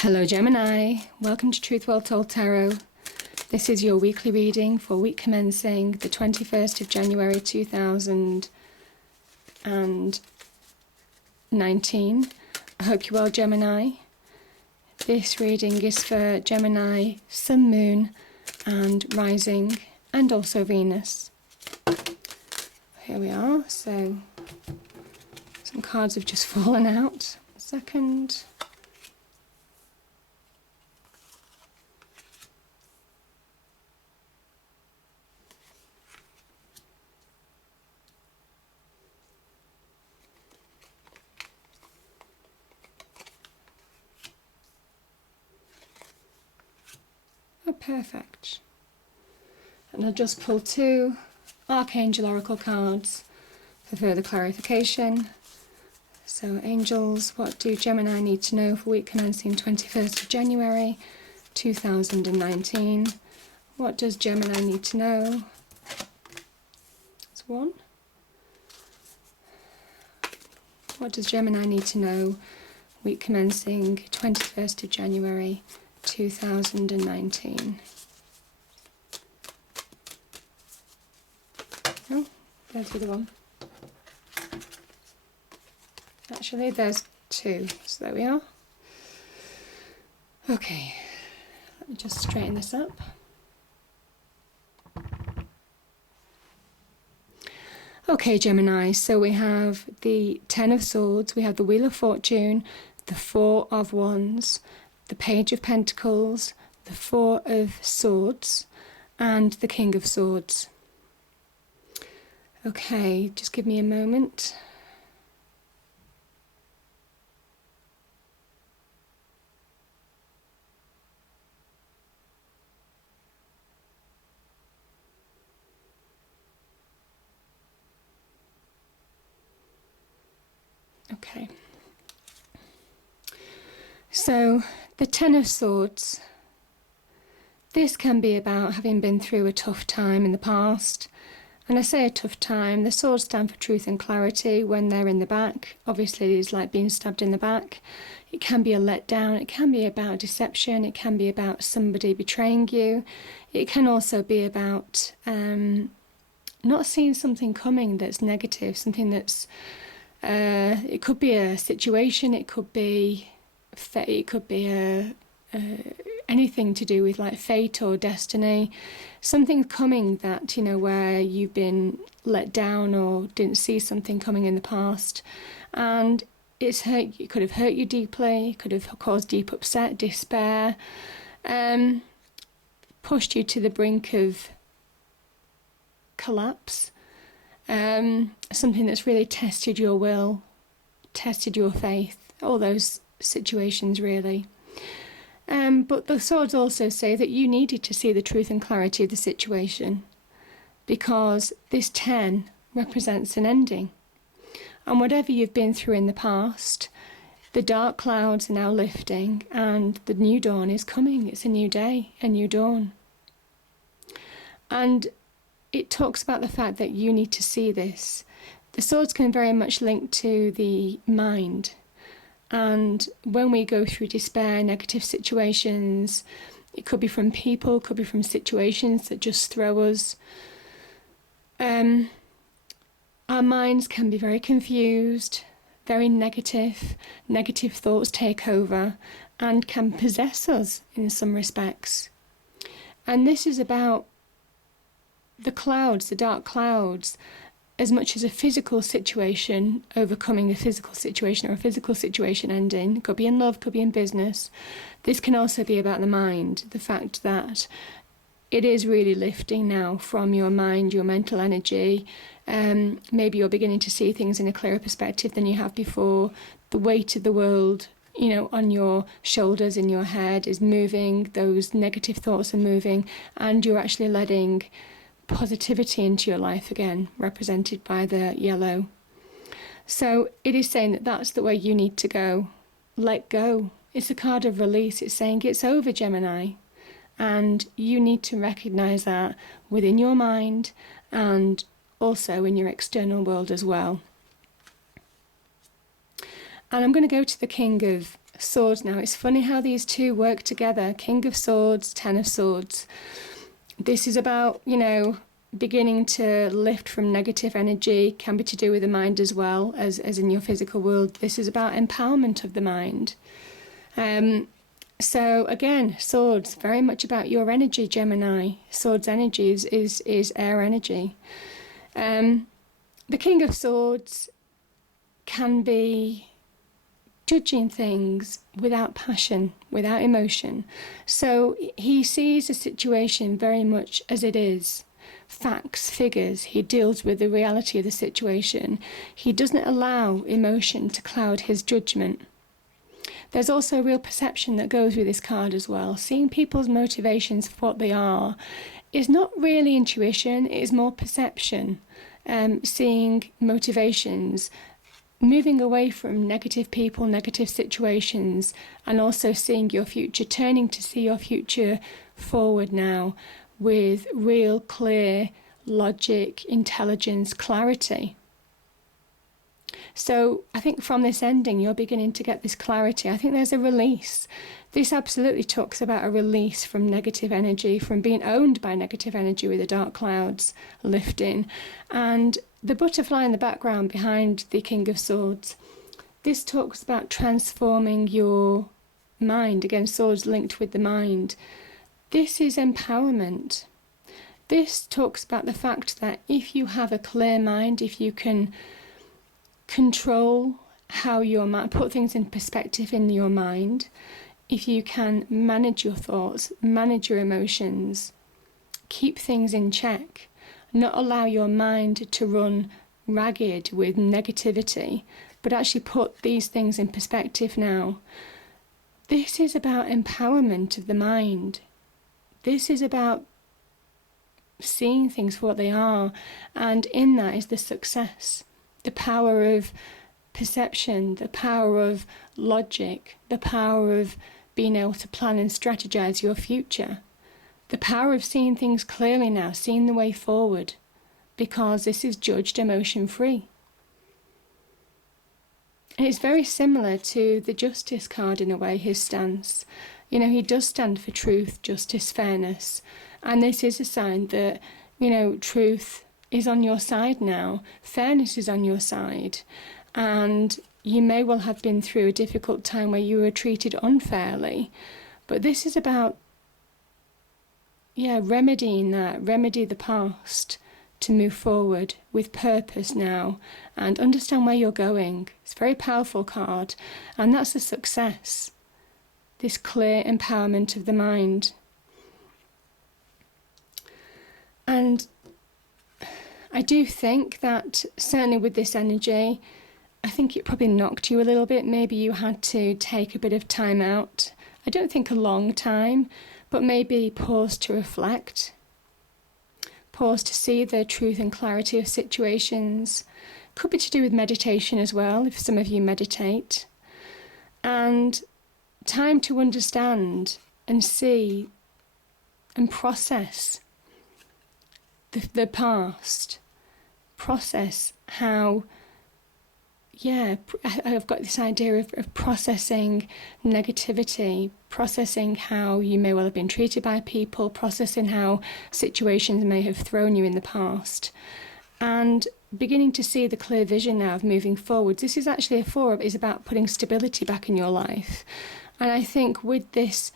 Hello Gemini, welcome to Truth Well Told Tarot. This is your weekly reading for week commencing the 21st of January 2019. I hope you're well, Gemini. This reading is for Gemini, Sun, Moon and Rising, and also Venus. Here we are, so some cards have just fallen out. 1 second. Oh, perfect. And I'll just pull 2 Archangel Oracle cards for further clarification. So, angels, what do Gemini need to know for week commencing 21st of January 2019? What does Gemini need to know? That's 1. What does Gemini need to know week commencing 21st of January 2019? Oh, there's the other one. Actually, there's 2, so there we are. Okay, let me just straighten this up. Okay, Gemini, so we have the 10 of Swords, we have the Wheel of Fortune, the 4 of Wands, the Page of Pentacles, the 4 of Swords, and the King of Swords. Okay, just give me a moment. Okay. So, the 10 of Swords. This can be about having been through a tough time in the past. And I say a tough time, the swords stand for truth and clarity when they're in the back. Obviously, it's like being stabbed in the back. It can be a letdown, it can be about deception, it can be about somebody betraying you. It can also be about not seeing something coming that's negative, something that's, it could be a situation, it could be anything to do with like fate or destiny, something coming that, you know, where you've been let down or didn't see something coming in the past, and it could have hurt you deeply, it could have caused deep upset, despair, pushed you to the brink of collapse, something that's really tested your will, tested your faith, all those situations really. But the swords also say that you needed to see the truth and clarity of the situation, because this 10 represents an ending. And whatever you've been through in the past, the dark clouds are now lifting and the new dawn is coming. It's a new day, a new dawn. And it talks about the fact that you need to see this. The swords can very much link to the mind. And when we go through despair, negative situations, it could be from people, could be from situations that just throw us. Our minds can be very confused, very negative. Negative thoughts take over and can possess us in some respects. And this is about the clouds, the dark clouds, as much as a physical situation overcoming a physical situation or a physical situation ending. It could be in love, could be in business. This can also be about the mind, the fact that it is really lifting now from your mind, your mental energy. Maybe you're beginning to see things in a clearer perspective than you have before. The weight of the world, you know, on your shoulders, in your head is moving, those negative thoughts are moving, and you're actually letting positivity into your life again, represented by the yellow. So it is saying that that's the way you need to go. Let go. It's a card of release. It's saying it's over, Gemini. And you need to recognize that within your mind and also in your external world as well. And I'm going to go to the King of Swords now. It's funny how these two work together. King of Swords, Ten of Swords. This is about, beginning to lift from negative energy. Can be to do with the mind as well as in your physical world. This is about empowerment of the mind. So again, swords, very much about your energy, Gemini. Swords energy is air energy. The King of Swords can be judging things without passion, without emotion. So he sees a situation very much as it is. Facts, figures. He deals with the reality of the situation. He doesn't allow emotion to cloud his judgment. There's also a real perception that goes with this card as well. Seeing people's motivations for what they are is not really intuition, it is more perception. Seeing motivations, moving away from negative people, negative situations, and also seeing your future, turning to see your future forward now with real clear logic, intelligence, clarity. So I think from this ending, you're beginning to get this clarity. I think there's a release. This absolutely talks about a release from negative energy, from being owned by negative energy with the dark clouds lifting. And the butterfly in the background behind the King of Swords, this talks about transforming your mind. Again, swords linked with the mind. This is empowerment. This talks about the fact that if you have a clear mind, if you can control how your mind, put things in perspective in your mind, if you can manage your thoughts, manage your emotions, keep things in check, not allow your mind to run ragged with negativity, but actually put these things in perspective now. This is about empowerment of the mind. This is about seeing things for what they are, and in that is the success. The power of perception, the power of logic, the power of being able to plan and strategize your future, the power of seeing things clearly now, seeing the way forward, because this is judged emotion-free. And it's very similar to the Justice card in a way, his stance. He does stand for truth, justice, fairness, and this is a sign that, truth is on your side now, fairness is on your side, and you may well have been through a difficult time where you were treated unfairly, but this is about remedying that, remedy the past, to move forward with purpose now and understand where you're going. It's a very powerful card, and that's a success, this clear empowerment of the mind. And I do think that certainly with this energy, I think it probably knocked you a little bit. Maybe you had to take a bit of time out. I don't think a long time, but maybe pause to reflect. Pause to see the truth and clarity of situations. Could be to do with meditation as well, if some of you meditate. And time to understand and see and process the past. Process how, I've got this idea of processing negativity, processing how you may well have been treated by people, processing how situations may have thrown you in the past, and beginning to see the clear vision now of moving forwards. This is actually is about putting stability back in your life. And I think with this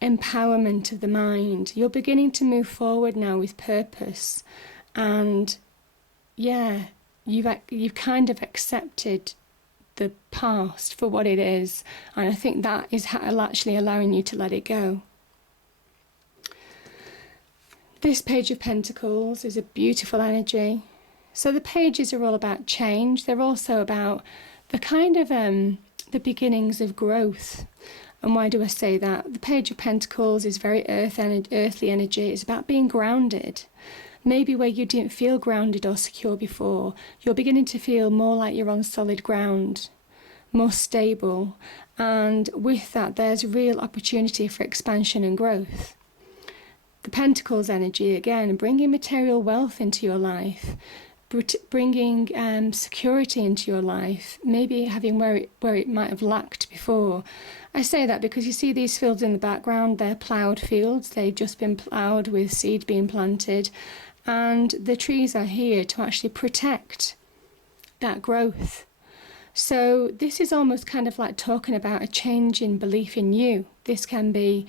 empowerment of the mind, you're beginning to move forward now with purpose, and you've kind of accepted the past for what it is, and I think that is actually allowing you to let it go. This Page of Pentacles is a beautiful energy. So the pages are all about change. They're also about the kind of the beginnings of growth. And why do I say that? The Page of Pentacles is very earthly energy. It's about being grounded. Maybe where you didn't feel grounded or secure before, you're beginning to feel more like you're on solid ground, more stable. And with that, there's real opportunity for expansion and growth. The Pentacles energy, again, bringing material wealth into your life, bringing security into your life, maybe having where it might have lacked before. I say that because you see these fields in the background, they're ploughed fields, they've just been ploughed with seed being planted, and the trees are here to actually protect that growth. So this is almost kind of like talking about a change in belief in you. This can be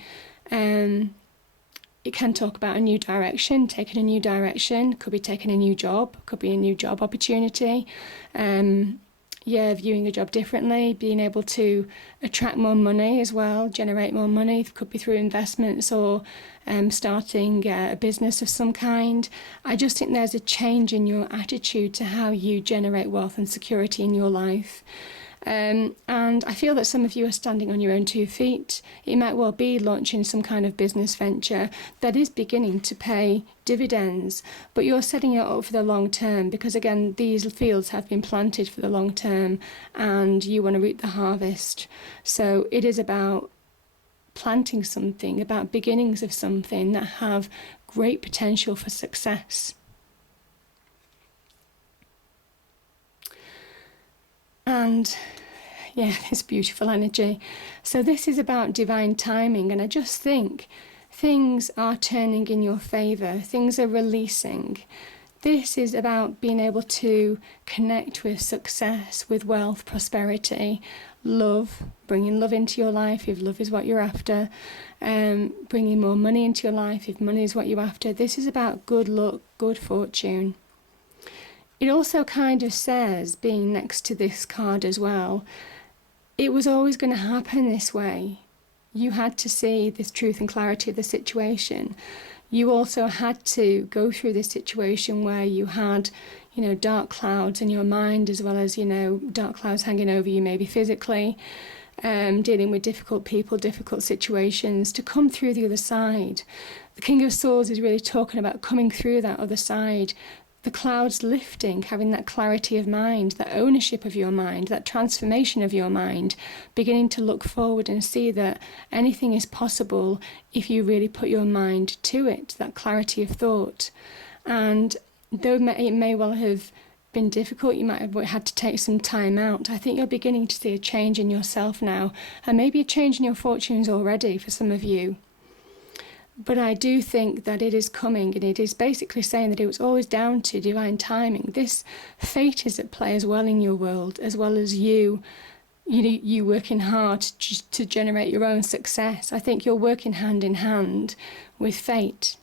it can talk about a new direction, taking a new direction, could be taking a new job, could be a new job opportunity, viewing a job differently, being able to attract more money as well, generate more money, it could be through investments or starting a business of some kind. I just think there's a change in your attitude to how you generate wealth and security in your life. And I feel that some of you are standing on your own 2 feet. It might well be launching some kind of business venture that is beginning to pay dividends, but you're setting it up for the long term because, again, these fields have been planted for the long term and you want to reap the harvest. So it is about planting something, about beginnings of something that have great potential for success. And yeah, this beautiful energy. So this is about divine timing, and I just think things are turning in your favour, things are releasing. This is about being able to connect with success, with wealth, prosperity, love, bringing love into your life if love is what you're after, bringing more money into your life if money is what you're after. This is about good luck, good fortune. It also kind of says, being next to this card as well, it was always going to happen this way. You had to see this truth and clarity of the situation. You also had to go through this situation where you had, dark clouds in your mind as well as, dark clouds hanging over you maybe physically, dealing with difficult people, difficult situations, to come through the other side. The King of Swords is really talking about coming through that other side, the clouds lifting, having that clarity of mind, that ownership of your mind, that transformation of your mind, beginning to look forward and see that anything is possible if you really put your mind to it, that clarity of thought. And though it may well have been difficult, you might have had to take some time out, I think you're beginning to see a change in yourself now, and maybe a change in your fortunes already for some of you. But I do think that it is coming, and it is basically saying that it was always down to divine timing. This fate is at play as well in your world, as well as you working hard to generate your own success. I think you're working hand in hand with fate.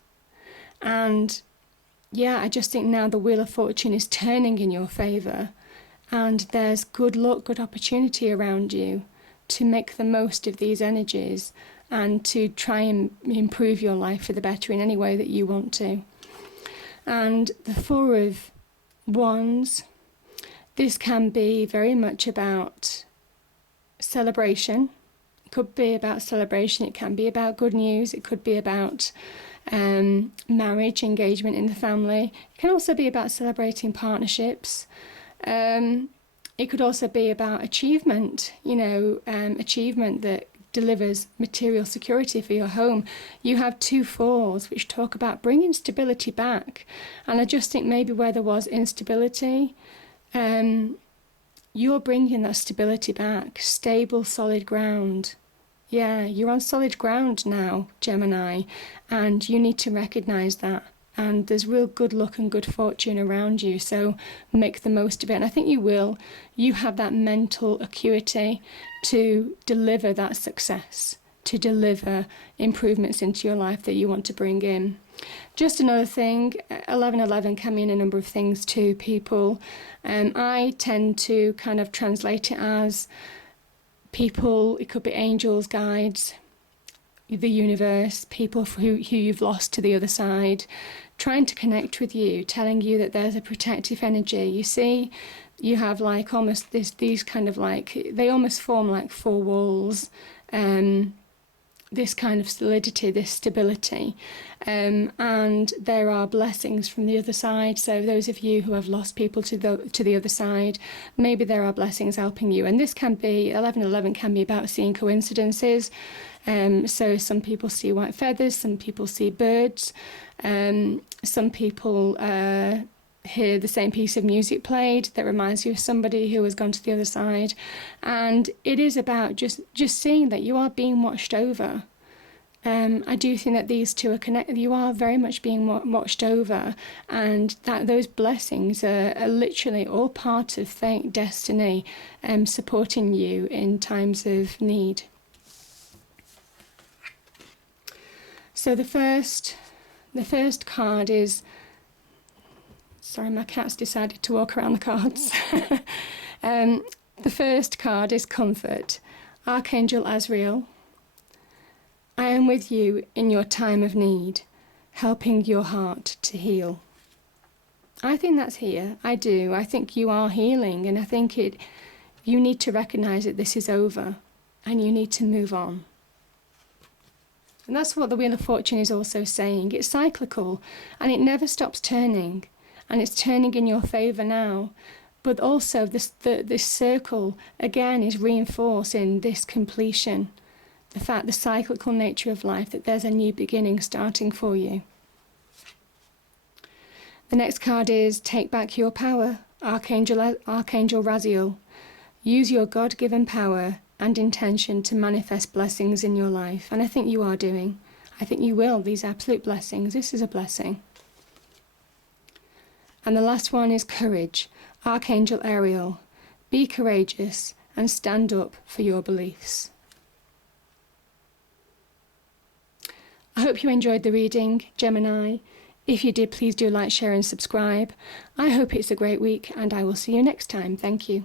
And yeah, I just think now the Wheel of Fortune is turning in your favour, and there's good luck, good opportunity around you to make the most of these energies and to try and improve your life for the better in any way that you want to. And the Four of Wands, this can be very much about celebration. It could be about celebration, it can be about good news, it could be about marriage, engagement in the family. It can also be about celebrating partnerships. It could also be about achievement, achievement that delivers material security for your home. You have 2 fours which talk about bringing stability back, and I just think maybe where there was instability, you're bringing that stability back, stable, solid ground. Yeah, you're on solid ground now, Gemini, and you need to recognise that. And there's real good luck and good fortune around you, so make the most of it. And I think you will. You have that mental acuity to deliver that success, to deliver improvements into your life that you want to bring in. Just another thing, 1111 can mean a number of things to people. I tend to kind of translate it as people, it could be angels, guides, the universe, people who you've lost to the other side, trying to connect with you, telling you that there's a protective energy. You see, you have like almost these kind of like, they almost form like 4 walls, this kind of solidity, this stability, and there are blessings from the other side. So those of you who have lost people to the other side, maybe there are blessings helping you. And this can be, 1111 can be about seeing coincidences. So some people see white feathers, some people see birds, some people hear the same piece of music played that reminds you of somebody who has gone to the other side. And it is about just seeing that you are being watched over. I do think that these two are connected. You are very much being watched over, and that those blessings are literally all part of fate, destiny, supporting you in times of need. So the first card is, sorry, my cat's decided to walk around the cards. The first card is comfort. Archangel Azrael. I am with you in your time of need, helping your heart to heal. I think that's here. I do. I think you are healing, and I think you need to recognise that this is over and you need to move on. And that's what the Wheel of Fortune is also saying. It's cyclical and it never stops turning, and it's turning in your favour now. But also this circle again is reinforcing this completion. The fact, the cyclical nature of life, that there's a new beginning starting for you. The next card is Take Back Your Power, Archangel Raziel. Use your God-given power and intention to manifest blessings in your life. And I think you are doing. I think you will. These absolute blessings. This is a blessing. And the last one is Courage, Archangel Ariel. Be courageous and stand up for your beliefs. I hope you enjoyed the reading, Gemini. If you did, please do like, share and subscribe. I hope it's a great week, and I will see you next time. Thank you.